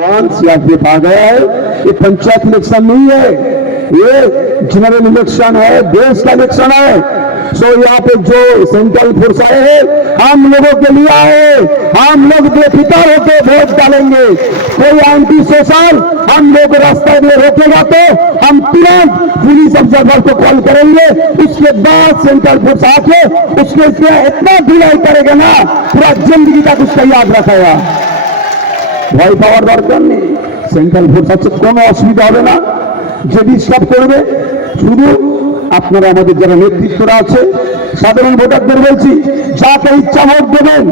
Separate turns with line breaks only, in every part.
जवान सीआरपीएफ आ गया है। ये पंचायत इलेक्शन नहीं है। ये जनरल इलेक्शन है, देश का इलेक्शन है। सो यहाँ पे जो सेंट्रल फोर्स आए हैं, हम लोगों के लिए आए हम लोग बेफिक्र होकर वोट डालेंगे। कोई एंटी सोशल हम लोग रास्ते में रोकेगा तो हम तुरंत पुलिस ऑब्जर्वर को कॉल करेंगे। उसके बाद सेंट्रल फोर्स आके उसके इतना ढिलाई करेगा ना, पूरा ज़िंदगी तक उसका याद रखेगा। ভয় পাওয়ার দরকার নেই। সেন্ট্রাল ফোর্স আছে, কোনো অসুবিধা হবে না। যে ডিস্টার্ব করবে, শুধু আপনারা আমাদের যারা নেতৃত্বরা আছে, সাধারণ ভোটারদের বলছি, যাকে ইচ্ছা ভোট দেবেন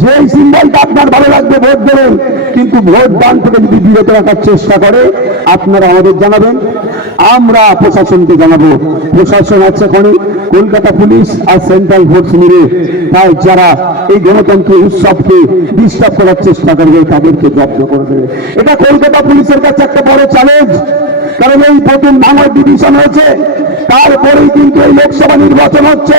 যে সিম্বলটা আপনার ভালো লাগবে ভোট দেবেন, কিন্তু ভোট দান থেকে যদি বিরত রাখার চেষ্টা করে, আপনারা আমাদের জানাবেন। আমরা প্রশাসনকে জানাব। প্রশাসন আছে এখানে কলকাতা পুলিশ আর সেন্ট্রাল ফোর্স মিলে তাই যারা এই গণতন্ত্র উৎসবকে ডিস্টার্ব করার চেষ্টা করবে, তাদেরকে জব্দ করবে এটা কলকাতা পুলিশের কাছে একটা বড় চ্যালেঞ্জ কারণ এই প্রথম ভাঙর ডিভিশন হয়েছে। তারপরেই কিন্তু এই লোকসভা নির্বাচন হচ্ছে।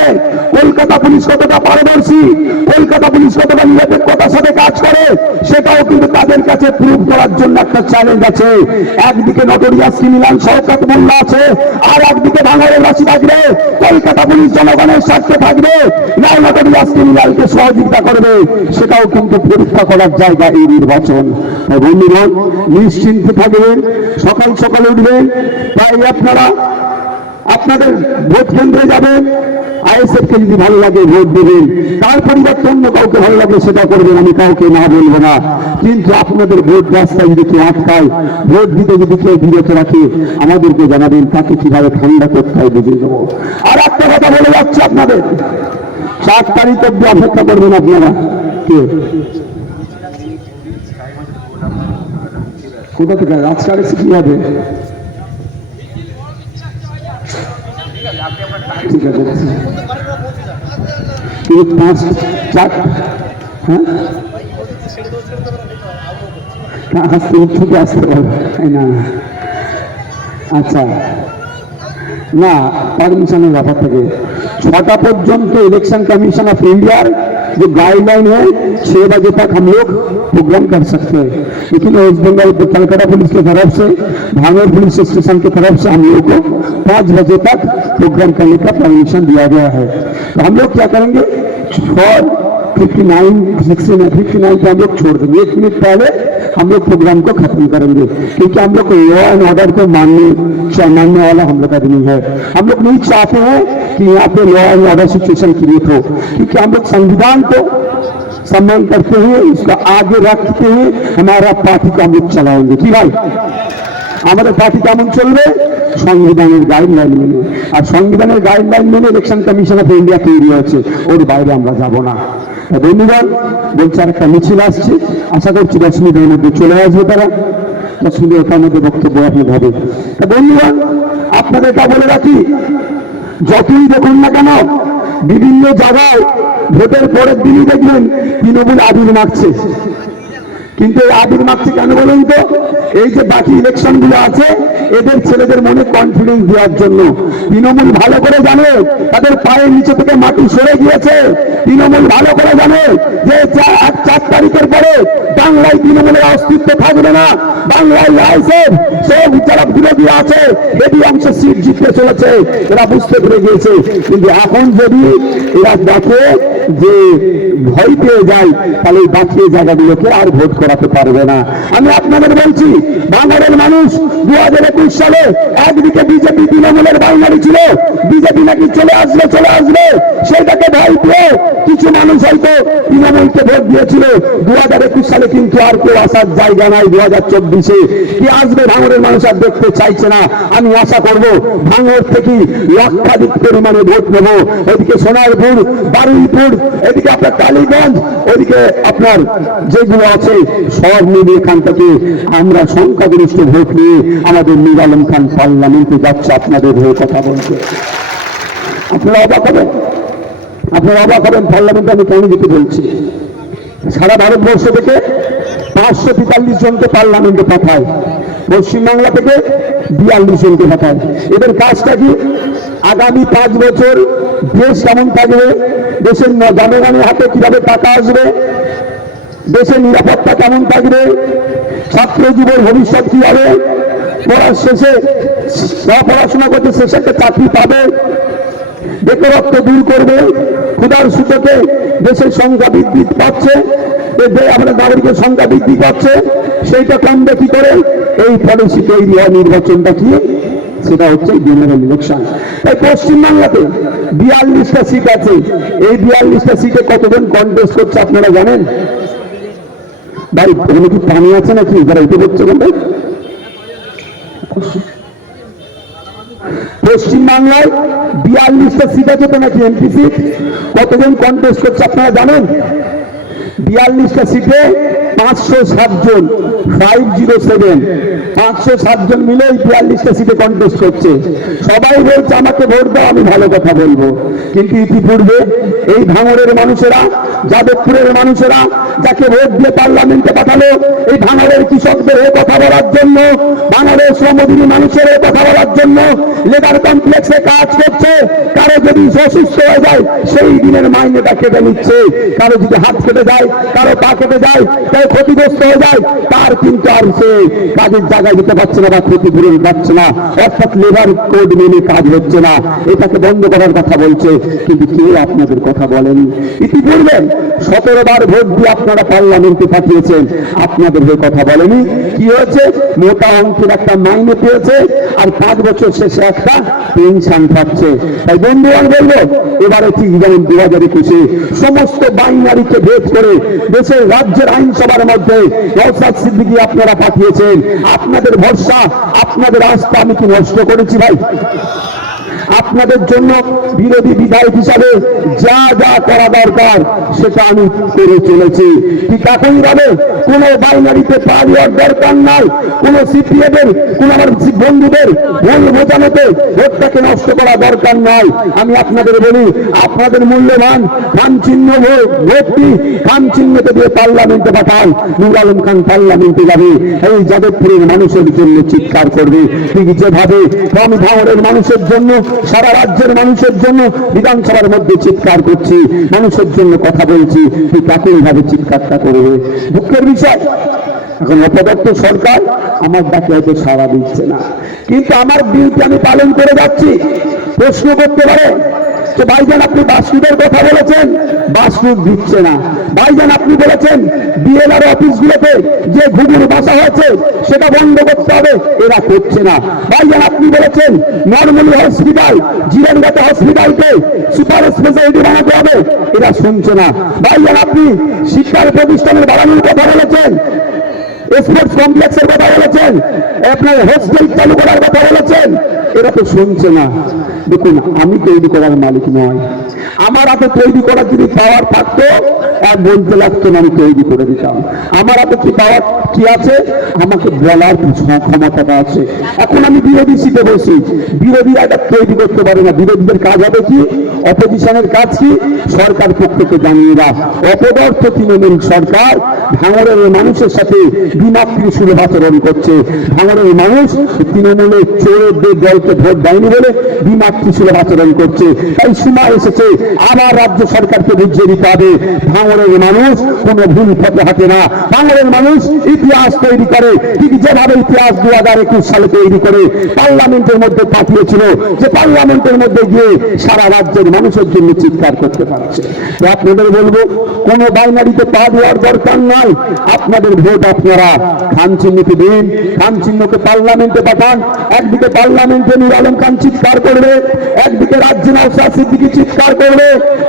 কলকাতা পুলিশ কতটা পারদর্শী, কলকাতা পুলিশ কতটা নিরপেক্ষতার সাথে কাজ করে, সেটাও কিন্তু তাদের কাছে প্রুভ করার জন্য একটা চ্যালেঞ্জ আছে। একদিকে নটরিয়াস ক্রিমিনাল শওকাত মোল্লা আছে, আর একদিকে ভাঙরের বাসী থাকবে, কলকাতা পুলিশ জনগণের স্বার্থে থাকবে ক্রিমিনালকে সহযোগিতা করবে, সেটাও কিন্তু পরীক্ষা করার জায়গা এই নির্বাচন। বন্ধুগণ, নিশ্চিন্ত থাকবেন, সকাল সকাল উঠবেন, তাই আপনারা আপনাদের ভোট কেন্দ্রে যাবেন আইএসএফ কে যদি ভালো লাগে, ভোট দেবেন। তার পরিবর্তে অন্য কাউকে ভালো লাগে সেটা করবেন, আমি কাউকে না বলব না। কিন্তু আপনাদের ভোট রাস্তায় যদি কেউ আটকায়, ভোট দিতে যদি কেউ বিরত রাখে, আমাদেরকে জানাবেন তাকে কীভাবে ঠান্ডা করতে হয় বুঝিয়ে দেবো। আর একটা কথা বলে যাচ্ছে আপনাদের। সাত তারিখ অব্দি অপেক্ষা করবেন আপনারা। কে? কোথা থেকে? আজকাল কি হবে? ঠিক আছে এই পাঁচ চার হ্যাঁ? আসতে থেকে আসতে পারবে না? আচ্ছা। না পারমিশনের ব্যাপার থাকে। ছটা পর্যন্ত ইলেকশন কমিশন অফ ইন্ডিয়ার जो गाइडलाइन है, छह बजे तक हम लोग प्रोग्राम कर सकते हैं। लेकिन वेस्ट बंगाल कलकत्ता पुलिस की तरफ़ से भांगड़ पुलिस स्टेशन की तरफ़ से हम लोग को पाँच बजे तक प्रोग्राम करने का परमिशन दिया गया है। तो हम लोग क्या करेंगे? Four fifty nine sixty nine fifty nine हम लोग छोड़ देंगे। एक मिनट पहले हम लोग प्रोग्राम को खत्म करेंगे क्योंकि हम लोग को लॉ एंड ऑर्डर को मानने मानने वाला हम लोग का नहीं है हम लोग नहीं चाहते हैं कि यहाँ पे law and order situation create हो क्योंकि हम लोग संविधान को सम्मान करते हैं इसका आगे रखते हैं हमारा पार्टी को हम लोग चलाएंगे की भाई আমাদের পার্টি কেমন চলবে সংবিধানের গাইডলাইন মেনে আর সংবিধানের গাইডলাইন মেনে ইলেকশন কমিশন অফ ইন্ডিয়া তৈরি হয়েছে ওর বাইরে আমরা যাব না তা বন্ধুগণ বলছে আর একটা মিছিল আসছে। আশা করছি দশ মিনিটের মধ্যে চলে আসবে তারা। দশ মিনিট তার মধ্যে বক্তব্য আপনি হবে বন্ধুগণ, আপনাদের এটা বলে রাখি, যতই দেখুন না কেন, বিভিন্ন জায়গায় ভোটের পরের দিনই দেখবেন তৃণমূল আবির মারছে। কিন্তু এই আবির মারছে কেন বলুন তো? এই যে বাকি ইলেকশনগুলো আছে, এদের ছেলেদের মনে কনফিডেন্স দেওয়ার জন্য। তৃণমূল ভালো করে জানে, তাদের পায়ের নিচে থেকে মাটি সরে গিয়েছে। তৃণমূল ভালো করে জানে যে চার তারিখের পরে বাংলায় তৃণমূলের অস্তিত্ব থাকবে না। বাংলায় লাইসেন সব যারা বিরোধী আছে। এটি অংশ সিট জিততে চলেছে। এরা বুঝতে পেরে গিয়েছে। কিন্তু এখন যদি এরা দেখে যে ভয় পেয়ে যায়, তাহলে বাকি জায়গাগুলোকে আর ভোট করাতে পারবে না। আমি আপনাদের বলছি বাংলাদেশের মানুষ দু হাজার একুশ সালে একদিকে বিজেপি তৃণমূলের বাউন্ডারি ছিল, বিজেপি নাকি চলে আসবে চলে আসবে, সেটাকে ভয় পেয়ে কিছু মানুষ হয়তো তৃণমূলকে ভোট দিয়েছিল। দু হাজার একুশ সালে কিন্তু আর কেউ আসার জায়গা নাই দু হাজার চব্বিশে। কি আসবে ভাঙরের মানুষ আর দেখতে চাইছে না। আমি আশা করব ভাঙর থেকে লক্ষাধিক পরিমাণে ভোট নেব। এদিকে সোনারপুর, বারুইপুর, এদিকে আপনার টালিগঞ্জ ওইদিকে আপনার যেগুলো আছে সব মিলিয়ে এখান থেকে আমরা সংখ্যাগরিষ্ঠ ভোট নিয়ে আমাদের মীর আলম খান পার্লামেন্টে যাচ্ছে, আপনাদের হয়ে কথা বলতে আপনারা অবাক হবেন? আপনারা অবাক হবেন পার্লামেন্টে আমি কেন যেতে বলছি? সারা ভারতবর্ষ থেকে পাঁচশো তেতাল্লিশ জনকে পার্লামেন্টে পাঠায়। পশ্চিমবাংলা থেকে বিয়াল্লিশ জনকে পাঠায়। এদের কাজটা কি? আগামী পাঁচ বছর দেশ কেমন থাকবে? দেশের জনগণের হাতে কীভাবে টাকা আসবে? দেশের নিরাপত্তা কেমন থাকবে? ছাত্র জীবন ভবিষ্যৎ কি হবে পড়ার শেষে পড়াশোনা করতে শেষে একটা চাকরি পাবে? বেকারত্ব দূর করবে? ক্ষুধার সূচকে দেশের সংখ্যা বৃদ্ধি পাচ্ছে? এতে আমাদের নাগরিকের সংখ্যা বৃদ্ধি পাচ্ছে? সেইটা কমবে কি করে? এই পলিসি তৈরি হওয়া নির্বাচনটা কি? সেটা হচ্ছে জেনারেল ইলেকশন তাই পশ্চিমবাংলাতে বিয়াল্লিশটা সিট আছে। এই বিয়াল্লিশটা সিটে কতজন কন্টেস্ট করছে আপনারা জানেন? ভাই এখানে কি পানি আছে নাকি? যারা উঠে পড়ছে ভাই? পশ্চিমবাংলায় বিয়াল্লিশটা সিট আছে তো নাকি এমপি সিট কতজন কন্টেস্ট করছে আপনারা জানেন? বিয়াল্লিশটা সিটে পাঁচশো সাতজন। যাদবপুরের মানুষেরা যাকে ভোট দিয়ে পার্লামেন্টে পাঠালো, এই ভাঙড়ের কৃষকদের হয়ে কথা বলার জন্য ভাঙড়ের শ্রমজীবী মানুষের হয়ে কথা বলার জন্য লেবার কমপ্লেক্সে কাজ করছে। কারও যদি অসুস্থ হয়ে যায়, সেই দিনের মাইনেটা কেটে নিচ্ছে। কারও যদি হাত কেটে যায়, কারও পা কেটে যায় কেউ ক্ষতিগ্রস্ত হয়ে যায়, তার সে কাজের জায়গায় যেতে পারছে না বা ক্ষতিপূরণ পাচ্ছে না। অর্থাৎ লেবার কোড মেনে কাজ হচ্ছে না। এটাকে বন্ধ করার কথা বলছে। কিন্তু কেউ আপনাদের কথা বলেনি? ইতিপূর্বে সতেরো বার ভোট দিয়ে আপনারা পার্লামেন্টে পাঠিয়েছেন। আপনাদের হয়ে কথা বলেনি। কি হয়েছে? মোটা অঙ্কের একটা মাইনে পেয়েছে। আর পাঁচ বছর শেষে একটা পেনশন পাচ্ছে তাই বন্ধুগণ বলব এবারে ঠিক যেমন দু হাজার একুশে সমস্ত বাইনারিকে ভেদ করে দেশের রাজ্যের আইনসভার মধ্যে নৌসাদ সিদ্দিকি আপনারা পাঠিয়েছেন। আপনাদের ভরসা, আপনাদের আস্থা আমি কি নষ্ট করেছি ভাই? আপনাদের জন্য বিরোধী বিধায়ক হিসাবে যা যা করা দরকার, সেটা আমি করে চলেছি। ঠিক একই ভাবে কোনো বাইনারিতে পা দেওয়ার দরকার নাই, কোনো সিপিএম কোন আমার বন্ধুদের ভুল বোঝানোতে ভোটটাকে নষ্ট করা দরকার নাই। আমি আপনাদের বলি, আপনাদের মূল্যবান খান চিহ্ন ভোট, ভোটটি খান চিহ্নতে দিয়ে পার্লামেন্টে পাঠান। নুর আলম খান পার্লামেন্টে যাবে, এই যাদবপুরের মানুষের জন্য চিৎকার করবে। ঠিক যেভাবে কম ভাঙরের মানুষের জন্য সারা রাজ্যের মানুষের জন্য বিধানসভার মধ্যে চিৎকার করছি, মানুষের জন্য কথা বলছি তুই কাকে এইভাবে চিৎকারটা করবে। দুঃখের বিষয়, এখন অপদত্ত সরকার আমার ডাকে হয়তো সাড়া দিচ্ছে না। কিন্তু আমার ডিউটি আমি পালন করে যাচ্ছি। প্রশ্ন করতে পারে যে ভাইজান, আপনি বাসুদের কথা বলেছেন বাসুদ দিচ্ছে না। ভাইজান, আপনি বলেছেন বিএলআর অফিসগুলোতে যে ঘুঘুর বাসা হয়েছে, সেটা বন্ধ করতে হবে, এরা করছে না। ভাইজান, আপনি বলেছেন নর্মালি হসপিটাল জিরানগাতে হসপিটালকে সুপার স্পেশালিটি বানাতে হবে, এরা শুনছে না। ভাইজান, আপনি শিক্ষার প্রতিষ্ঠানের বাড়ানোর কথা বলেছেন স্পোর্টস কমপ্লেক্সের কথা বলেছেন আপনার হোস্টেল চালু করার কথা বলেছেন। এরা তো শুনছে না। দেখুন, আমি তৈরি করার মালিক নয় আমার হাতে তৈরি করার যদি পাওয়ার থাকতো, আর বলতে লাগতো না আমি তৈরি করে দিতাম। আমার হাতে কি পাওয়ার কি আছে? আমাকে বলার ক্ষমতাটা আছে। এখন আমি বিরোধী সিটে বসি বিরোধীরা এটা তৈরি করতে পারে না। বিরোধীদের কাজ হবে কি? অপোজিশনের কাজ কি? সরকার পক্ষকে জানিয়ে দাও। অপদর্থ তৃণমূল সরকার ভাঙরের মানুষের সাথে বিমাতৃ সুলভ আচরণ করছে। ভাঙরের মানুষ তৃণমূলের চোরদের দলকে ভোট দেয়নি বলে বিমাতৃ সুলভ আচরণ করছে। তাই সময় এসেছে, আবার রাজ্য সরকারকে বুঝিয়ে দিতে হবে। ভাঙরের মানুষ কোনো ভুল পথে হাঁটে না। ভাঙরের মানুষ ইতিহাস তৈরি করে, ঠিক যেভাবে ইতিহাস দু হাজার একুশ সালে তৈরি করে পার্লামেন্টের মধ্যে পাঠিয়েছিল, যে পার্লামেন্টের মধ্যে গিয়ে সারা রাজ্যের মানুষের জন্য চিৎকার করতে পারছে। আপনাদের বলব, কোনো বাইনারিতে পা দেওয়ার দরকার নাই আপনাদের ভোট আপনারা। খান চিহ্নকে দিন? খান চিহ্নকে পার্লামেন্টে পাঠান, একদিকে পার্লামেন্টে নুর আলম খান চিৎকার করবে, একদিকে রাজ্য নৌসাদ সিদ্দিকি চিৎকার করবে।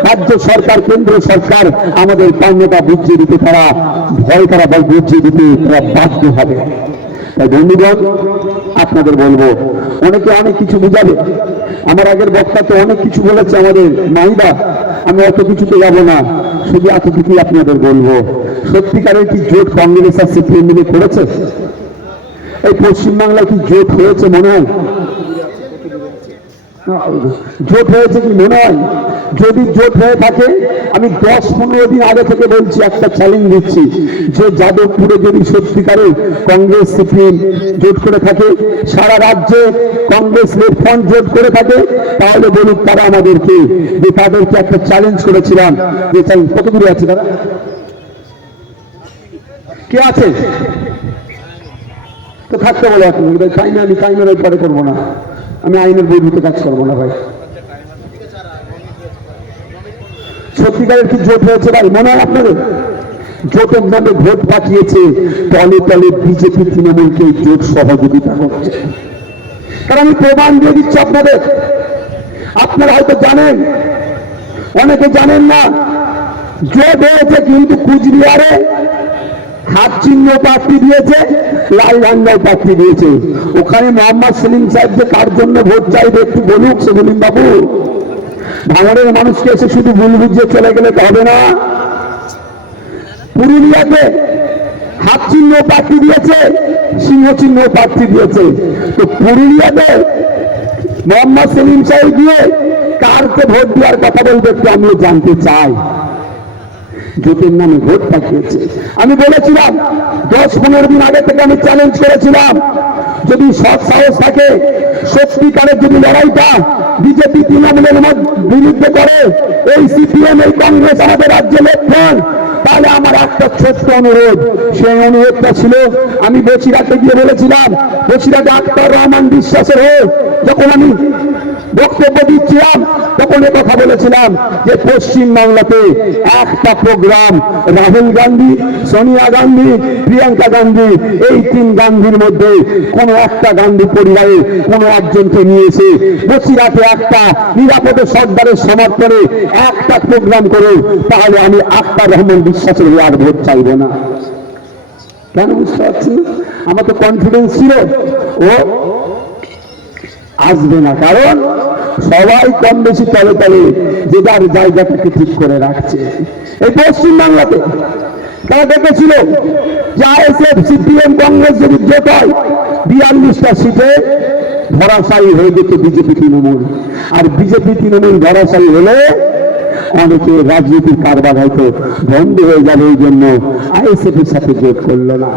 রাজ্য সরকার কেন্দ্র সরকার, আমাদের পাওনাটা বুঝিয়ে দিতে তারা, ভয় তারা বুঝিয়ে দিতে তারা বাধ্য হবে। তাই বন্ধুগণ, আপনাদের বলব অনেকে অনেক কিছু বুঝাবে। আমার আগের বক্তা তো অনেক কিছু বলেছে আমাদের মাইবা। আমি অত কিছুতে যাব না। শুধু এত কিছুই আপনাদের বলব। সত্যিকারের কি জোট কংগ্রেস আর সিপিএম মিলে করেছে? এই পশ্চিমবাংলায় কি জোট হয়েছে মনে হয়? জোট হয়েছে কি মনে হয়? যদি জোট হয়ে থাকে, আমি দশ পনেরো দিন আগে থেকে বলছি, একটা চ্যালেঞ্জ দিচ্ছি, যে যাদবপুরে যদি সত্যিকারে কংগ্রেস সিপিএম জোট করে থাকে, সারা রাজ্যে কংগ্রেস রেডফ্রন্ট জোট করে থাকে, তাহলে বলুক তারা আমাদেরকে, যে তাদেরকে একটা চ্যালেঞ্জ করেছিলাম, যে চ্যালেঞ্জ কত দূরে আছে তারা কে আছে? তো থাকতে বলো আপনি তাই না আমি টাইমের পরে করব না। আমি আইনের বৈধতে কাজ করব না ভাই। সত্যিকারের কি জোট হয়েছে ভাই? মনে হয় আপনাদের? জোটের নামে ভোট পাঠিয়েছে, তলে তলে বিজেপি, তৃণমূলকে জোট সহযোগিতা করছে। কারণ আমি প্রমাণ দিয়ে দিচ্ছি আপনাদের। আপনারা হয়তো জানেন, অনেকে জানেন না, জোট হয়েছে কিন্তু কুচবিহারে হাত চিহ্ন প্রার্থী দিয়েছে, লাল ঝান্ডায় প্রার্থী দিয়েছে। ওখানে মোহাম্মদ সেলিম সাহেব যে কার জন্য ভোট চাইবে একটু বলুক, সেলিম বাবু। ভাঙড়ের মানুষকে এসে শুধু বুলবুঝিয়ে চলে গেলে হবে না। পুরুলিয়াতে হাত চিহ্ন প্রার্থী দিয়েছে, সিংহ চিহ্ন প্রার্থী দিয়েছে। তো পুরুলিয়াতে মোহাম্মদ সেলিম সাহেব দিয়ে কারকে ভোট দেওয়ার কথা বলবে আমিও জানতে চাই। জোটের নামে ভোট পাঠিয়েছে। আমি বলেছিলাম দশ পনেরো দিন আগে থেকে আমি চ্যালেঞ্জ করেছিলাম। যদি সৎ সাহস থাকে সত্যিকারের যদি লড়াইটা বিজেপি তৃণমূলের বিরুদ্ধে করে, এই সিপিএম, এই কংগ্রেস আমাদের রাজ্যে লক্ষণ তাহলে আমার একটা ছোট্ট অনুরোধ, সেই অনুরোধটা ছিল, আমি বসিরাতে গিয়ে বলেছিলাম বসিরাতে আক্তার রহমান বিশ্বাসের হয়ে যখন আমি বক্তব্য দিচ্ছিলাম তখন কথা বলেছিলাম যে পশ্চিম বাংলাতে একটা প্রোগ্রাম রাহুল গান্ধী, সোনিয়া গান্ধী, প্রিয়াঙ্কা গান্ধী, এই তিন গান্ধীর মধ্যে কোন একটা গান্ধী পরিবারে কোন একজনকে নিয়েছে। বসিরাতে একটা নিরাপদে সর্দারের সমর্থনে একটা প্রোগ্রাম করে, তাহলে আমি আক্তার রহমান বিশ্বাসের আর ভোট চাইব না। কেন বুঝতে পারছি আমার তো কনফিডেন্স ছিল। ও আসবে না। কারণ সবাই কম বেশি তলে তলে যে যার জায়গাটাকে ঠিক করে রাখছে। এই পশ্চিমবাংলাতে তারা দেখেছিল যে আইএসএফ, সিপিএম, কংগ্রেস যদি জোট হয়, বিয়াল্লিশটা সিটে ধরাশায়ী হয়ে যেত বিজেপি তৃণমূল। আর বিজেপি তৃণমূল ধরাশায়ী হলে অনেকে রাজনীতির কারবার হয়তো বন্ধ হয়ে যাবে এই জন্য আইএসএফ এর সাথে জোট করল না।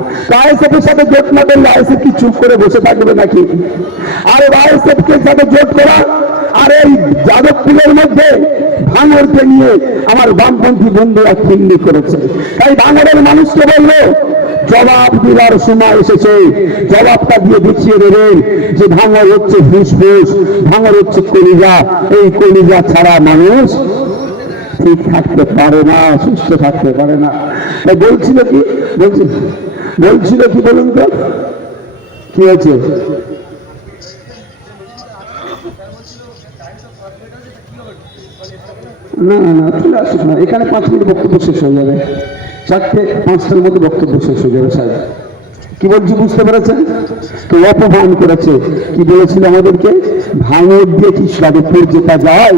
আইএসএফ এর সাথে জোট না করলে আইএসএফ কি চুপ করে বসে থাকবে নাকি? আর আইএসএফ কে সাথে জোট করা আর এই যাদবপুরের মধ্যে ভাঙরকে নিয়ে আমার বামপন্থী বন্ধুরা খিল্লি করেছে। তাই ভাঙরের মানুষকে বলল জবাব দেওয়ার সময় এসেছে। জবাবটা দিয়ে দেখিয়ে দেবেন যে ভাঙর হচ্ছে ফুসফুস, ভাঙর হচ্ছে কলিজা। এই কলিজা ছাড়া মানুষ ঠিক থাকতে পারে না, সুস্থ থাকতে পারে না। তাই বলছিল কি? বলছিল বলছিল কি বলুন তো? কি হয়েছে? না না চলে আসুক না। এখানে পাঁচ মিনিট বক্তব্য শেষ হয়ে যাবে। চারটে, পাঁচটার মধ্যে বক্তব্য শেষ হয়ে যাবে সাহেব কি বলছি বুঝতে পেরেছেন? কেউ অপমান করেছে। কি বলেছিল আমাদেরকে? ভাঙর দিয়ে কি যাদবপুর যেটা যায়?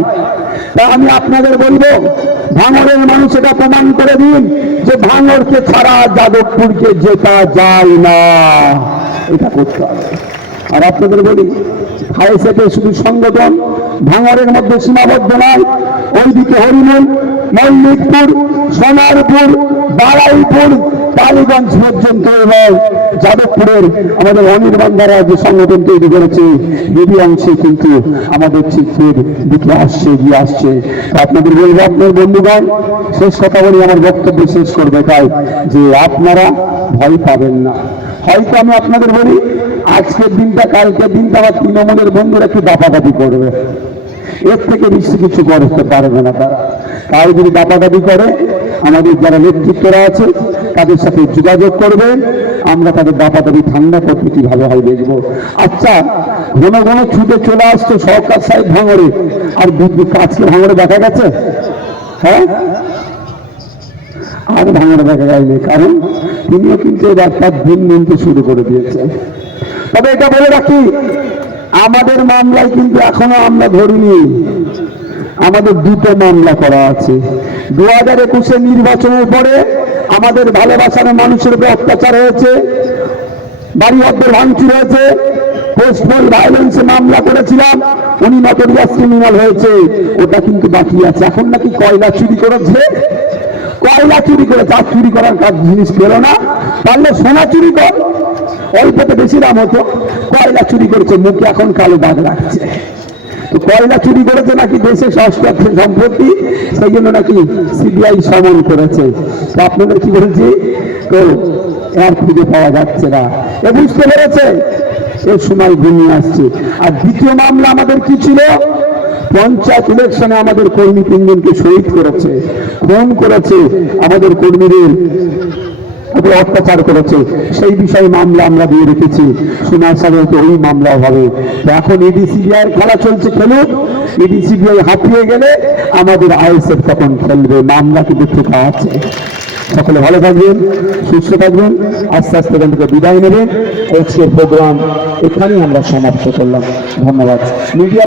তা আমি আপনাদের বলব, ভাঙরের মানুষ এটা প্রমাণ করে দিন যে ভাঙরকে ছাড়া যাদবপুরকে যেটা যায় না। এটা করতে হবে। আর আপনাদের বলি হাইসেটে শুধু সংগঠন, ভাঙরের মধ্যে সীমাবদ্ধ নয়, ওইদিকে হরিমন মল্লিকপুর, সোনারপুর বারাইপুর, টালিগঞ্জ পর্যন্ত এবং যাদবপুরের আমাদের অনির্বাণ দ্বারা যে সংগঠন তৈরি করেছে, এরই অংশে কিন্তু আমাদের চিত্রের দিকে আসছে, এগিয়ে আসছে। আপনাদের বলব, আপনার বন্ধুগণ, শেষ কথা বলি, আমার বক্তব্য শেষ করবে তাই, যে আপনারা ভয় পাবেন না। হয়তো আমি আপনাদের বলি, আজকের দিনটা, কালকের দিনটা আমার তৃণমূলের বন্ধুরা একটু দাপাদাপি করবে। এর থেকে বেশি কিছু করতে পারবে না তারা। তাই যদি দাপাদাপি করে, আমাদের যারা নেতৃত্বরা আছে, তাদের সাথে যোগাযোগ করবে, আমরা তাদের দাপাদাপি ঠান্ডা করতে কীভাবে হয় দেখব। আচ্ছা ঘন ঘন ছুটে চলে আসতো সরকার সাহেব ভাঙড়ে। আর বিদ্যুৎ আজকে ভাঙড়ে দেখা গেছে? হ্যাঁ? আর ভাঙড়ে দেখা যায়নি, কারণ তিনিও কিন্তু এবার তার দিন শুরু করে দিয়েছে তবে এটা বলে রাখি আমাদের মামলায় কিন্তু এখনও আমরা ধরিনি। আমাদের দুটো মামলা করা আছে। দু হাজার একুশে নির্বাচনের পরে আমাদের ভালোবাসার মানুষের উপর অত্যাচার হয়েছে, বাড়ি অর্ধের ভাঙচুর হয়েছে পোস্টপল ভায়োলেন্সে মামলা করেছিলাম, উনি নটরিয়াস ক্রিমিনাল হয়েছে, ওটা কিন্তু বাকি আছে। এখন নাকি কয়লা চুরি করেছে? কয়লা চুরি করেছে আর চুরি করার কাজ জিনিস পেল না। পারলে সোনা চুরি কর, অল্পতে বেশি দাম হতো। কয়লা চুরি করেছে, মুখে এখন কালো দাগ রাখছে তো কয়লা চুরি করেছে নাকি দেশে ষষ্ঠ সম্পত্তি? সেই জন্য নাকি সিবিআই সমন করেছে। তো আপনাদের কি বলছি? তো আর খুঁজে পাওয়া যাচ্ছে না। এ বুঝতে পেরেছে? এর সময় ঘুমিয়ে আসছে। আর দ্বিতীয় মামলা আমাদের কি ছিল? পঞ্চায়েত ইলেকশনে আমাদের কর্মী তিনজনকে শহীদ করেছে। খুন করেছে আমাদের কর্মীদের উপর অত্যাচার করেছে। সেই বিষয়ে মামলা আমরা দিয়ে রেখেছি। সোনার সাথে ওই মামলা হবে। এখন ইডি সিবিআই খেলা চলছে খেলুক। ইডি সিবিআই হাঁপিয়ে গেলে আমাদের আইএসএফ তখন খেলবে। মামলা কিন্তু ঠোকা আছে। সকলে ভালো থাকবেন, সুস্থ থাকবেন। আস্তে আস্তে এখান থেকে বিদায় নেবেন। আজকের প্রোগ্রাম এখানেই আমরা সমাপ্ত করলাম। ধন্যবাদ। মিডিয়া